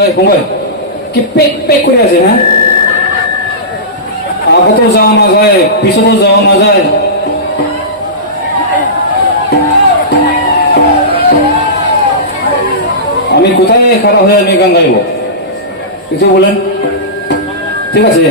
ओइ फंबाय कि पेक पेक করে আছে হ্যাঁ আগে তো যাওয়া না যায় পিছনেও যাওয়া না যায় আমি কোথায় খারাপ হয়ে আমি গান গাইব কিছু বলেন ঠিক আছে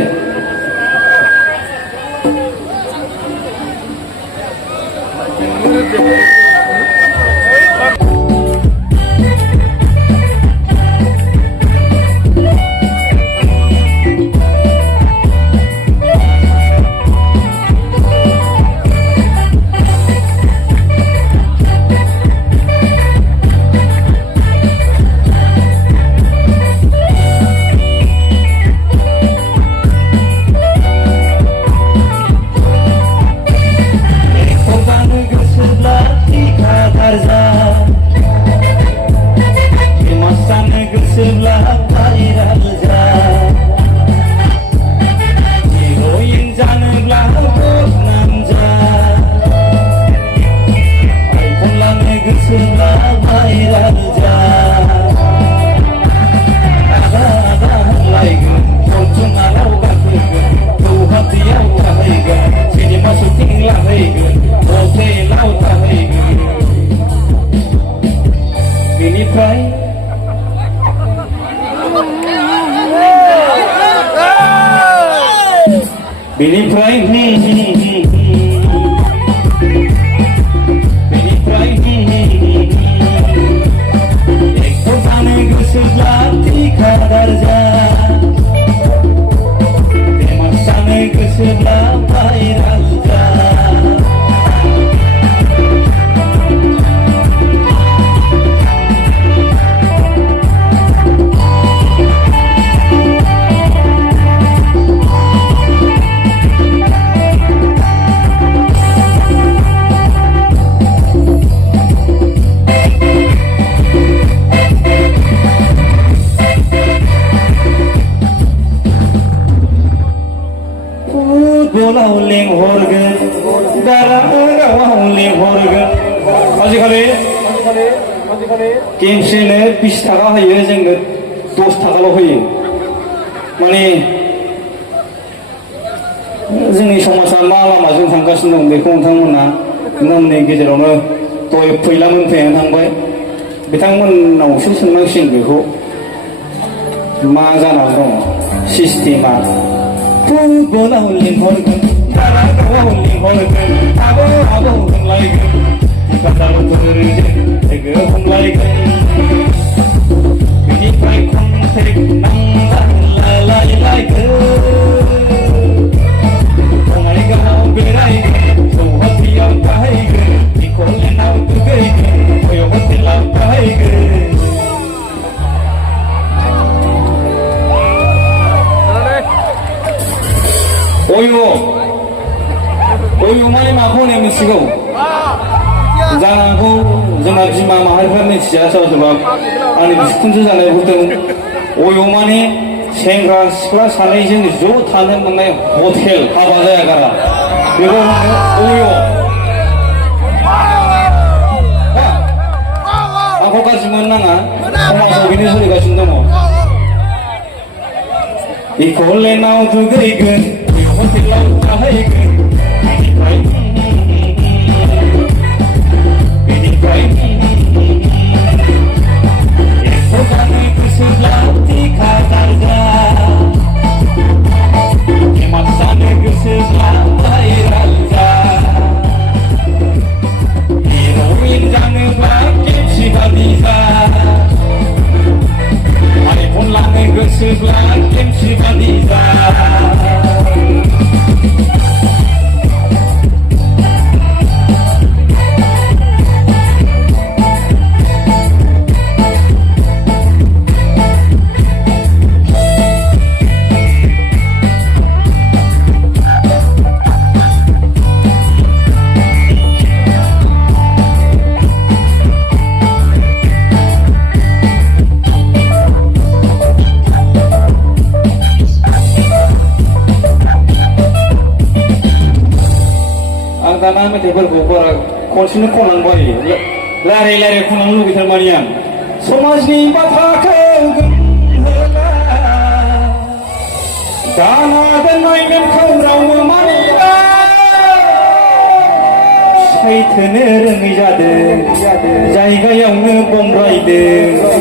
बेनिफ्राय एकखौ जानो गोसोब्ला थिखादार जा फेमास जानो गोसोब्ला भाइराल जा फुटबलाव लेंहरगोन दारागावाव लेंहरगोन आजिखालि खेनसेनो 20 थाखा होयो जोंनो 10 थाखाल' होयो माने जोंनि समाजा मा लामाजों थांगासिनो दं बेखौ नोंथांमोना नोंनि गेजेरावनो दहाय फैलामोन फैनानै थांबाय बिथांमोननावसो सोंनांसिगोन बेखौ मा जानानै दङ सिस्टेमा फुटबलाव लेंहरगोन दारागावाव लेंहरगोन आबौ होनलायगोन गाजालफोरजों लोगो हमलायगोन बेनिफ्राय कन्टेक्ट नांलायलायगोन बङाइगावआव बेरायगोन सौहाथियाव थाहैगोन निकलेन्डआव दुगैगोन बय हटेलाव थाहैगोन अयो माने माखौ होननाय मिथिगौ जानो हागौ जोंना बिमा माहारिफ्रा मिथिया सोरबा सोरबा आंनि बिखुनजो जानायफोर दं अयो माने सेंग्रा सिख्ला सानैजों ज' थानो मोननाय हटेल हाबा जायागारा बेखौ अयो आंखौ गाज्रि मोननो नाङा समाजाव बेनो सोलिगासिनो दङ निकलेन्डआव दुगैगोन हटेलाव थाहैगोन बेनिफ्राय एकखौ जानो गोसोब्ला थिखादार जा फेमास जानो गोसोब्ला भाइराल जा हिर'इन जानोब्ला केपसि बादि जा आइफन लानो गोसोब्ला केपसि बादि जा दाना मेथाइफोरखौ बारा खनसेनो खनलांबाय लायराय लायराय खनलांनो लुगैथारमानि आं समाजनि बाथ्राखौ जानागोन नायमेनखौ रावबो मानिया सायथोनो रोङै जादों जायगायावनो बमब्रायदों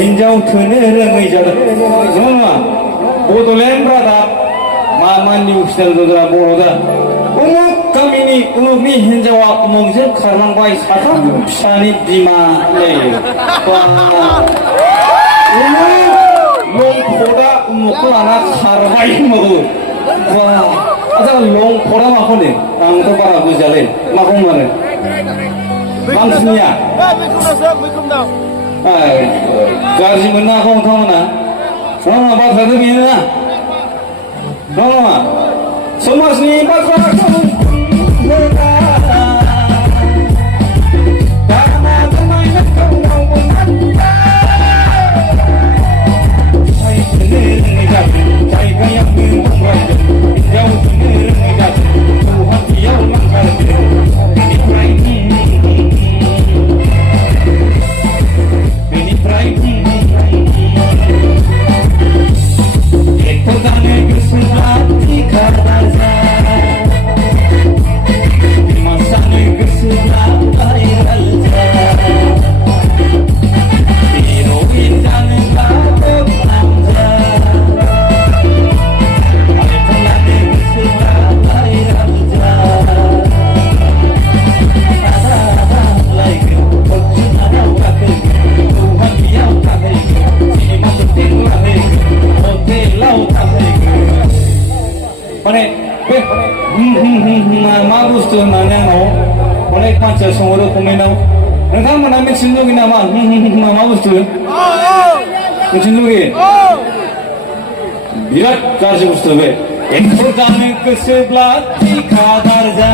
हिनजाव थोनो रोङै जादों नङा बड'लेण्ड रादाब मा निउस चेनेल बर'दा उमुक गामिनि उमुकनि हिनजावा उमुकजों खारलांबाय साथाम फिसानि बिमा लंफदा उमुकखौ लाना खारबाय होनबाबो आচ্ছা लंफदा माखौ होनो आंथ' बारा बुजियालै माखौ होनो मानसिनिया गाज्रि मोननो हागौ नोंथांमोना नङा बाथ्रायाथ' बेनो ना नङा समाजनि बाथ्राखौ माने बे मा बुस्थु होननानै आंनाव अनेक मानसिया सोंहरो कमेन्टआव नोंथांमोना मिथिनो लुगैयो नामा मा बुस्थु मिथिनो लुगैयो बिराद गाज्रि बुस्थु बे एक्टर जानो गोसोब्ला ठिकादार जा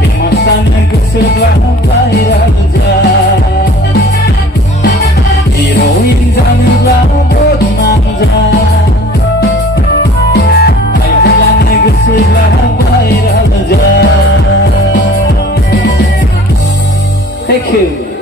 फेमास जानो गोसोब्ला भाइराल जा हिर'इन जानोब्ला बदनाम जा Thank you.